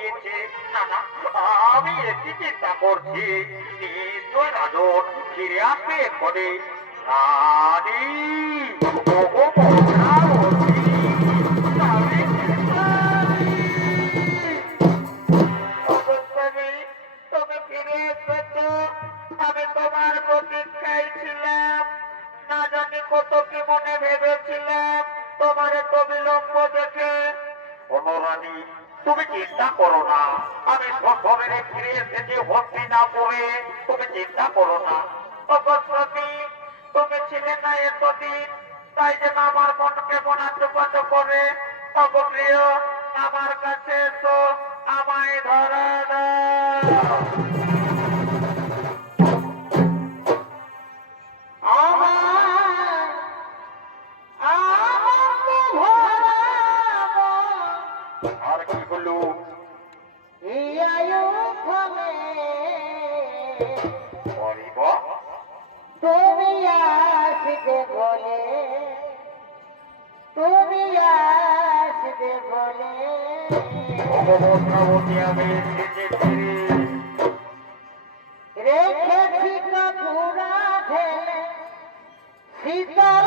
হয়েছে। আমি একটি চিন্তা করছি। নিশ্চয় রাজন ফিরে আসবে এক্ষণে। রানী তুমি চিন্তা করো না। আমি সশরীরে ফিরে এসেছি ভর্তি না করে তুমি চিন্তা করো না। অবশ্যই তুমি ছিলে না এতদিন। তাই যেন আমার মনকে মনাচুপাত করে। অবপ্রিয় আমার কাছে এসো, আমায় ধরা দাও। কি পরিব তুমি আসবে বলে তুমি আসবে বলে। ভগবতী আমি রেখেছি কপুরা ঢেলে শীতল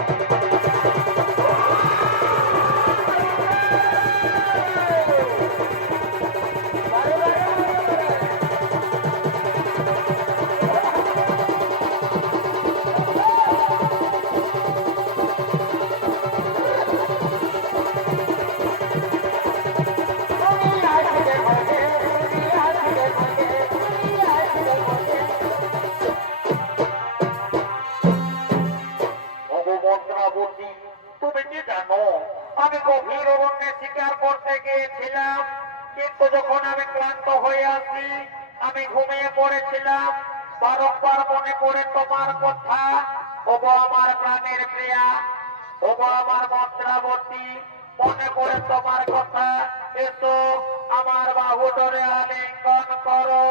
করতে গিয়েছিলাম কিন্তু যখন আমি ক্লান্ত হয়ে আসি আমি ঘুমিয়ে পড়েছিলাম। বারংবার মনে পড়ে তোমার কথা, ওগো আমার প্রাণের প্রিয়া, ওগো আমার মন্ত্রাবতী, মনে করে তোমার কথা, এসো আমার বাহু ধরে আলিঙ্গন করো।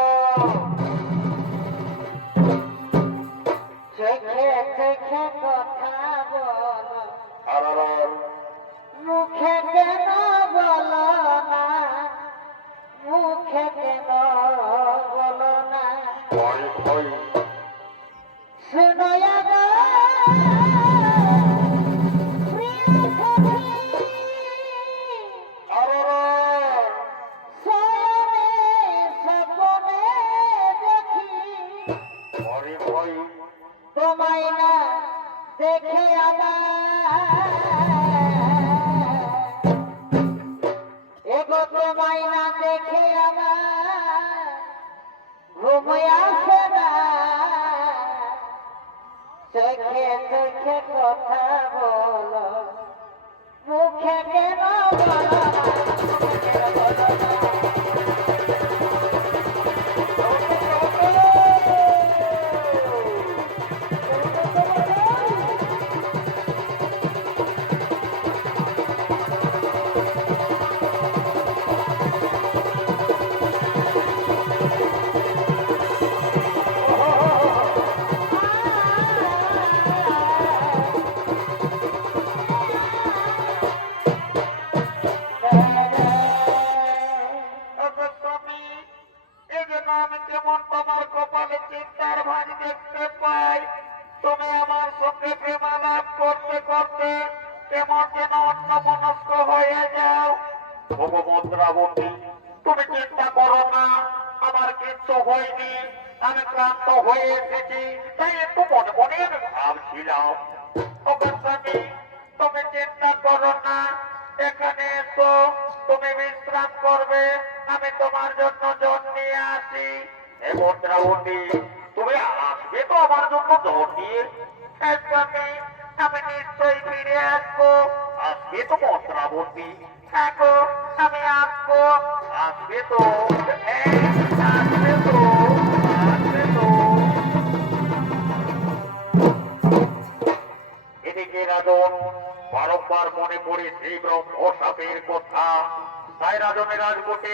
তোমায় না দেখে আমার চোখে চোখে কথা বলো। মুখে কেন বলো কেমন তোমার কপালে চিন্তার ভাঁজ দেখতে পাই, তুমি আমার সঙ্গে প্রেমালাপ করতে করতে কেমন যেন অন্য মনস্ক হয়ে যাও। ভগবদ্রাবতী তুমি চিন্তা করো না, আমার কিচ্ছু হয়নি, আমি ক্লান্ত হয়ে এসেছি, তাই একটু মনে মনে আমি ভাবছিলাম স্বামী তুমি চিন্তা করো না, এখানে এসো, তুমি বিশ্রাম করবে, আমি তোমার জন্য জন্মিয়ে আসি। এদিকে রাজন বারংবার মনে পড়ে সেই ব্রহ্ম সাপের কথা। তাই রাজনের রাজবটে